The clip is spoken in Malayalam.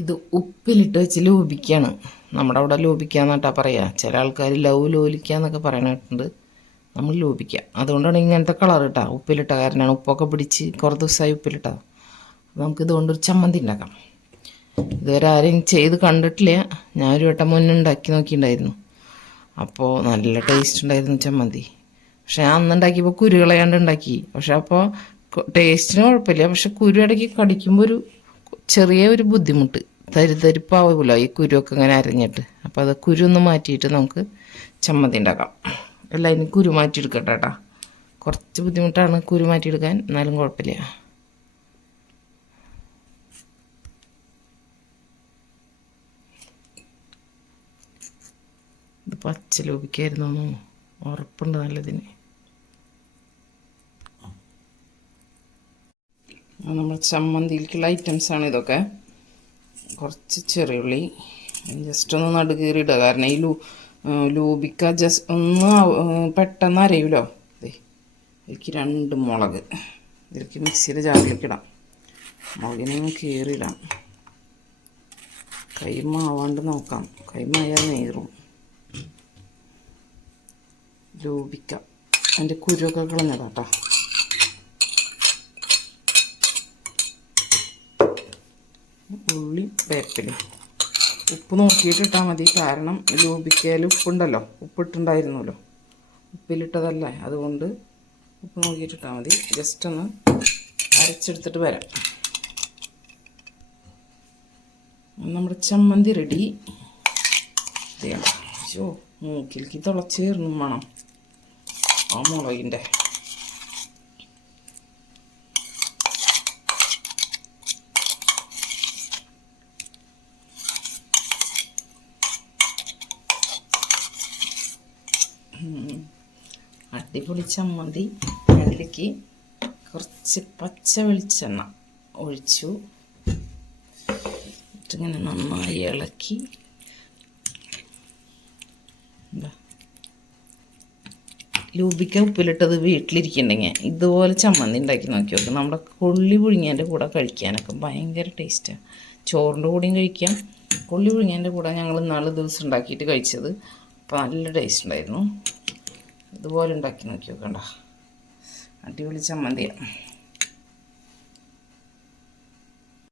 ഇത് ഉപ്പിലിട്ട് വെച്ച് ലോപിക്കാണ്. നമ്മുടെ അവിടെ ലോപിക്കാന്നാട്ടാ പറയുക. ചില ആൾക്കാർ ലോലിക്കാന്നൊക്കെ പറയണിട്ടുണ്ട്. നമ്മൾ ലോപിക്കുക. അതുകൊണ്ടാണ് ഇങ്ങനത്തെ കളർ ഇട്ടാ. ഉപ്പിലിട്ട കാരനാണ്. ഉപ്പൊക്കെ പിടിച്ച് കുറേ ദിവസമായി ഉപ്പിലിട്ടാ. നമുക്ക് ഇതുകൊണ്ടൊരു ചമ്മന്തി ഉണ്ടാക്കാം. ഇതുവരെ ആരും ചെയ്ത് കണ്ടിട്ടില്ല. ഞാനൊരു വട്ടം മുന്നേ ഉണ്ടാക്കി നോക്കിയിട്ടുണ്ടായിരുന്നു. അപ്പോൾ നല്ല ടേസ്റ്റ് ഉണ്ടായിരുന്നു ചമ്മന്തി. പക്ഷെ ഞാൻ അന്നുണ്ടാക്കിയപ്പോൾ കുരു കളയാണ്ട് ഉണ്ടാക്കി. പക്ഷെ അപ്പോൾ ടേസ്റ്റിന് കുഴപ്പമില്ല. പക്ഷെ കുരു ഇടയ്ക്ക് കടിക്കുമ്പോൾ ഒരു ചെറിയ ഒരു ബുദ്ധിമുട്ട്. തരിപ്പാവില്ല ഈ കുരുവൊക്കെ ഇങ്ങനെ അരഞ്ഞിട്ട്. അപ്പോൾ അത് കുരു ഒന്ന് മാറ്റിയിട്ട് നമുക്ക് ചമ്മന്തി ഉണ്ടാക്കാം. അല്ല, ഇനി കുരു മാറ്റിയെടുക്കട്ടെ കേട്ടോ. കുറച്ച് ബുദ്ധിമുട്ടാണ് കുരു മാറ്റിയെടുക്കാൻ, എന്നാലും കുഴപ്പമില്ല. ഇത് പച്ച ലോപിക്കായിരുന്നു, ഉറപ്പുണ്ട് നല്ലതിന്. നമ്മൾ ചമ്മന്തിയിലേക്കുള്ള ഐറ്റംസാണ് ഇതൊക്കെ. കുറച്ച് ചെറിയുള്ളി ജസ്റ്റ് ഒന്ന് നടുകീറിയിടുക. കാരണം ഈ ലൂബിക്ക ജസ്റ്റ് ഒന്ന് പെട്ടെന്ന് അരയുമല്ലോ. ഇതിലേക്ക് 2 മുളക് ഇതിലേക്ക് മിക്സിയുടെ ജാറിലേക്ക് ഇടാം. മുളകിനെ കീറിയിടാം. കൈമാവാണ്ട് നോക്കാം. കൈമായാൽ നേറും. ലൂബിക്ക അതിൻ്റെ കുരുവൊക്കെ കളഞ്ഞതാട്ടോ. ഉള്ളി, വേപ്പില. ഉപ്പ് നോക്കിയിട്ടിട്ടാൽ മതി. കാരണം ലൂബിക്കയിൽ ഉപ്പുണ്ടല്ലോ, ഉപ്പിട്ടുണ്ടായിരുന്നല്ലോ, ഉപ്പിലിട്ടതല്ലേ, അതുകൊണ്ട് ഉപ്പ് നോക്കിയിട്ടിട്ടാൽ മതി. ജസ്റ്റ് ഒന്ന് അരച്ചെടുത്തിട്ട് വരാം. നമ്മുടെ ചമ്മന്തി റെഡി. ോ മൂക്കിലേക്ക് തിളച്ചേർന്നും വേണം ആ മുളകിൻ്റെ. അടിപൊളി ചമ്മന്തി. അതിലേക്ക് കുറച്ച് പച്ച വെളിച്ചെണ്ണ ഒഴിച്ചു. ഇങ്ങനെ നന്നായി ഇളക്കി. ലൂബിക്ക ഉപ്പിലിട്ടത് വീട്ടിലിരിക്കുന്നുണ്ടെങ്കിൽ ഇതുപോലെ ചമ്മന്തി ഉണ്ടാക്കി നോക്കി നോക്കും. നമ്മുടെ കൊള്ളി പുഴുങ്ങിയതിൻ്റെ കൂടെ കഴിക്കാനൊക്കെ ഭയങ്കര ടേസ്റ്റാണ്. ചോറിൻ്റെ കൂടെയും കഴിക്കാം. കൊള്ളി പുഴുങ്ങിയതിൻ്റെ കൂടെ ഞങ്ങൾ 4 ദിവസം ഉണ്ടാക്കിയിട്ട് കഴിച്ചത്. അപ്പോൾ നല്ല ടേസ്റ്റ് ഉണ്ടായിരുന്നു. ഇതുപോലെ ഉണ്ടാക്കി നോക്കി നോക്കണ്ട. അടിപൊളി ചമ്മന്തിയാണ്.